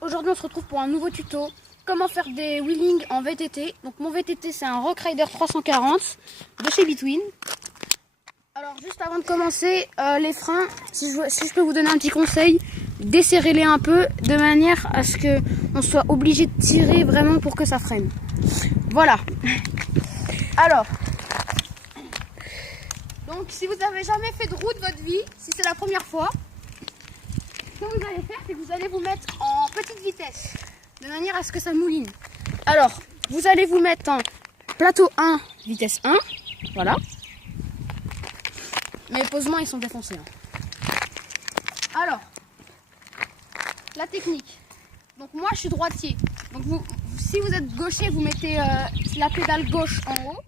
Aujourd'hui on se retrouve pour un nouveau tuto, comment faire des wheelings en VTT. Donc mon VTT c'est un Rock Rider 340 de chez Between. Alors juste avant de commencer, les freins, si je peux vous donner un petit conseil, desserrez-les un peu de manière à ce qu'on soit obligé de tirer vraiment pour que ça freine. Voilà. Alors, donc si vous n'avez jamais fait de roue de votre vie, si c'est la première fois, ce que vous allez faire, c'est que vous allez vous mettre en petite vitesse, de manière à ce que ça mouline. Alors, vous allez vous mettre en plateau 1, vitesse 1, voilà. Mes posements, ils sont défoncés. Alors, la technique. Donc moi, je suis droitier. Donc si vous êtes gaucher, vous mettez la pédale gauche en haut.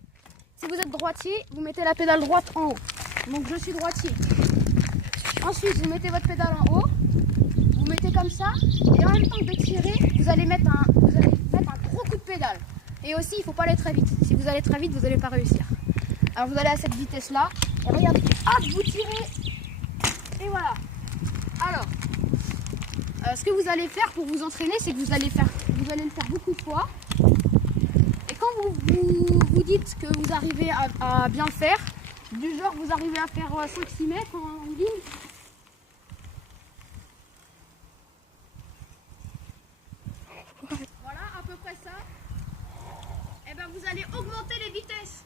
Si vous êtes droitier, vous mettez la pédale droite en haut. Donc je suis droitier. Ensuite, vous mettez votre pédale en haut. Vous mettez comme ça. Et en même temps que de tirer, vous allez mettre un gros coup de pédale. Et aussi, il ne faut pas aller très vite. Si vous allez très vite, vous n'allez pas réussir. Alors vous allez à cette vitesse-là. Et regardez, hop, vous tirez. Et voilà. Alors, ce que vous allez faire pour vous entraîner, c'est que vous allez le faire beaucoup de fois. Et quand vous dites que vous arrivez à bien le faire, du genre vous arrivez à faire 5-6 mètres en ligne, voilà à peu près ça, et bien vous allez augmenter les vitesses.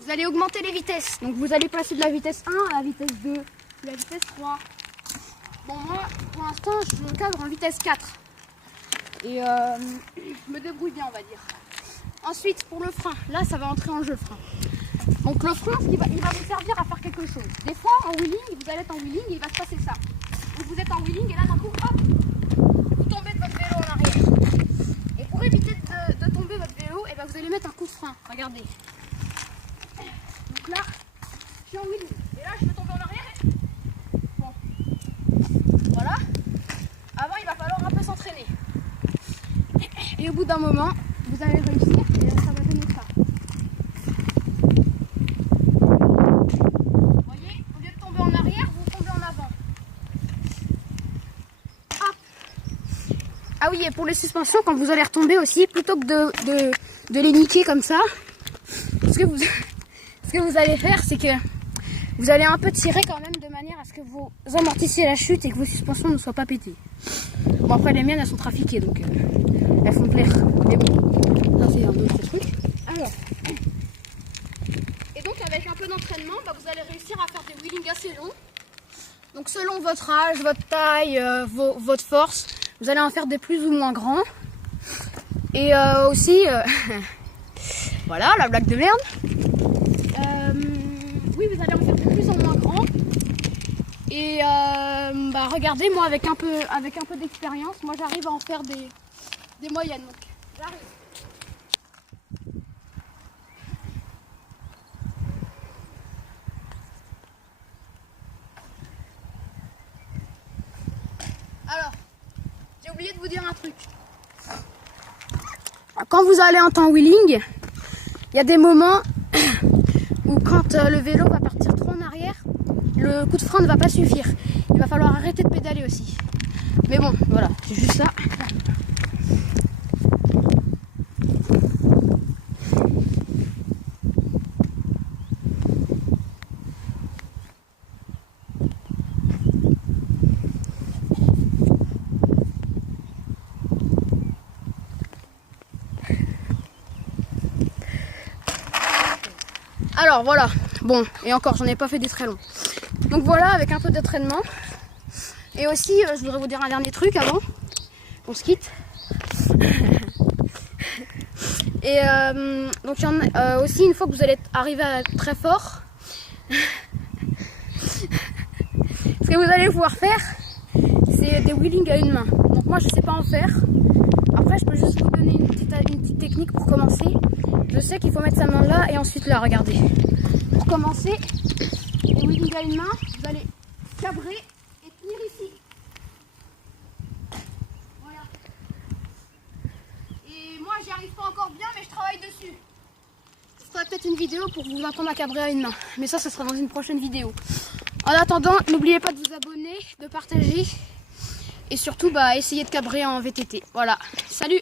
Vous allez augmenter les vitesses. Donc vous allez passer de la vitesse 1 à la vitesse 2, de la vitesse 3. Bon, moi, pour l'instant, je cadre en vitesse 4. Et je me débrouille bien, on va dire. Ensuite, pour le frein, là, ça va entrer en jeu, le frein. Donc le frein, il va vous servir à faire quelque chose. Des fois, en wheeling, vous allez être en wheeling et il va se passer ça. Donc vous êtes en wheeling et là, d'un coup, hop, vous tombez de votre vélo en arrière. Et pour éviter de tomber votre vélo, et ben, vous allez mettre un coup de frein. Regardez. Donc là, je suis en wheeling. Et là, je vais tomber en arrière. Bon. Voilà. Avant, il va falloir un peu s'entraîner. Et au bout d'un moment, vous allez réussir et ça va donner ça. Vous voyez, au lieu de tomber en arrière, vous tombez en avant. Hop. Ah oui, et pour les suspensions, quand vous allez retomber aussi, plutôt que de les niquer comme ça, ce que vous allez faire, c'est que vous allez un peu tirer quand même de manière à ce que vous amortissiez la chute et que vos suspensions ne soient pas pétées. Bon, après les miennes elles sont trafiquées donc elles font plaire. Mais bon, ça c'est un autre truc. Alors, et donc avec un peu d'entraînement, vous allez réussir à faire des wheelings assez longs. Donc selon votre âge, votre taille, votre force, vous allez en faire des plus ou moins grands. Et aussi, voilà la blague de merde. Oui, vous allez en faire de plus en moins grand. Et regardez, moi avec un peu d'expérience, moi j'arrive à en faire des moyennes. Donc j'arrive. Alors, j'ai oublié de vous dire un truc. Quand vous allez en temps wheeling, il y a des moments où quand le vélo va partir trop en arrière, le coup de frein ne va pas suffire. Il va falloir arrêter de pédaler aussi. Mais bon, voilà, c'est juste ça. Alors voilà, bon, et encore, j'en ai pas fait des très longs. Donc voilà, avec un peu d'entraînement. Et aussi, je voudrais vous dire un dernier truc avant qu'on se quitte. Et donc aussi, une fois que vous allez arriver à être très fort, ce que vous allez pouvoir faire, c'est des wheelings à une main. Donc moi, je sais pas en faire. Après, je peux juste vous donner une petite technique pour commencer. Je sais qu'il faut mettre sa main là et ensuite là, regardez. Pour commencer, les wheelings à une main, vous allez cabrer et tenir ici. Voilà. Et moi, j'y arrive pas encore bien, mais je travaille dessus. Ce sera peut-être une vidéo pour vous apprendre à cabrer à une main. Mais ça sera dans une prochaine vidéo. En attendant, n'oubliez pas de vous abonner, de partager et surtout essayez de cabrer en VTT. Voilà, salut!